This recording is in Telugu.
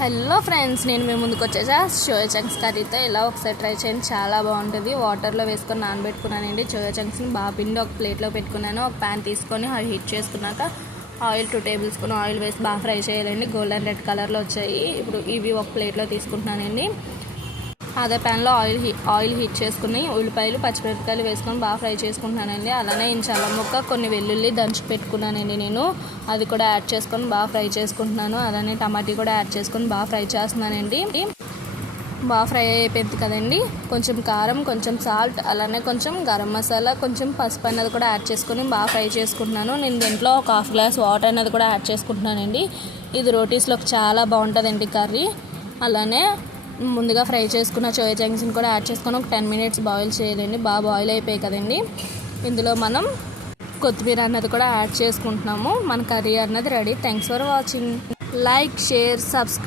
హలో ఫ్రెండ్స్, నేను మీ ముందుకు వచ్చేసా సోయా చంక్స్ కర్రీతో. ఇలా ఒకసారి ట్రై చేయండి, చాలా బాగుంటుంది. వాటర్లో వేసుకొని నానబెట్టుకున్నానండి సోయా చంక్స్ని. బాగా పిండి ఒక ప్లేట్లో పెట్టుకున్నాను. ఒక ప్యాన్ తీసుకొని అది హీట్ చేసుకున్నాక ఆయిల్ 2 టేబుల్ స్పూన్ ఆయిల్ వేసి బాగా ఫ్రై చేయాలండి. గోల్డెన్ రెడ్ కలర్లో వచ్చాయి. ఇప్పుడు ఇవి ఒక ప్లేట్లో తీసుకుంటున్నానండి. అదే ప్యాన్లో ఆయిల్ హీట్ చేసుకుని ఉల్లిపాయలు పచ్చిమిరపకాయలు వేసుకొని బాగా ఫ్రై చేసుకుంటున్నానండి. అలానే అల్లం ముక్క, కొన్ని వెల్లుల్లి దంచి పెట్టుకున్నానండి నేను. అది కూడా యాడ్ చేసుకొని బాగా ఫ్రై చేసుకుంటున్నాను. అలానే టమాటా కూడా యాడ్ చేసుకొని బాగా ఫ్రై చేస్తున్నానండి. బాగా ఫ్రై అయిపోయింది కదండి. కొంచెం కారం, కొంచెం సాల్ట్, అలానే కొంచెం గరం మసాలా, కొంచెం పసుపు అన్నది కూడా యాడ్ చేసుకొని బాగా ఫ్రై చేసుకుంటున్నాను. నేను దీంట్లో ఒక హాఫ్ గ్లాస్ వాటర్ అనేది కూడా యాడ్ చేసుకుంటున్నానండి. ఇది రోటీస్లోకి చాలా బాగుంటుందండి కర్రీ. అలానే ముందుగా ఫ్రై చేసుకున్న సోయా చంక్స్ని కూడా యాడ్ చేసుకొని ఒక 10 మినిట్స్ బాయిల్ చేయాలండి. బాగా బాయిల్ అయిపోయాయి కదండి. ఇందులో మనం కొత్తిమీర అన్నది కూడా యాడ్ చేసుకుంటున్నాము. మన కర్రీ అన్నది ready. Thanks for watching. Like, share, subscribe.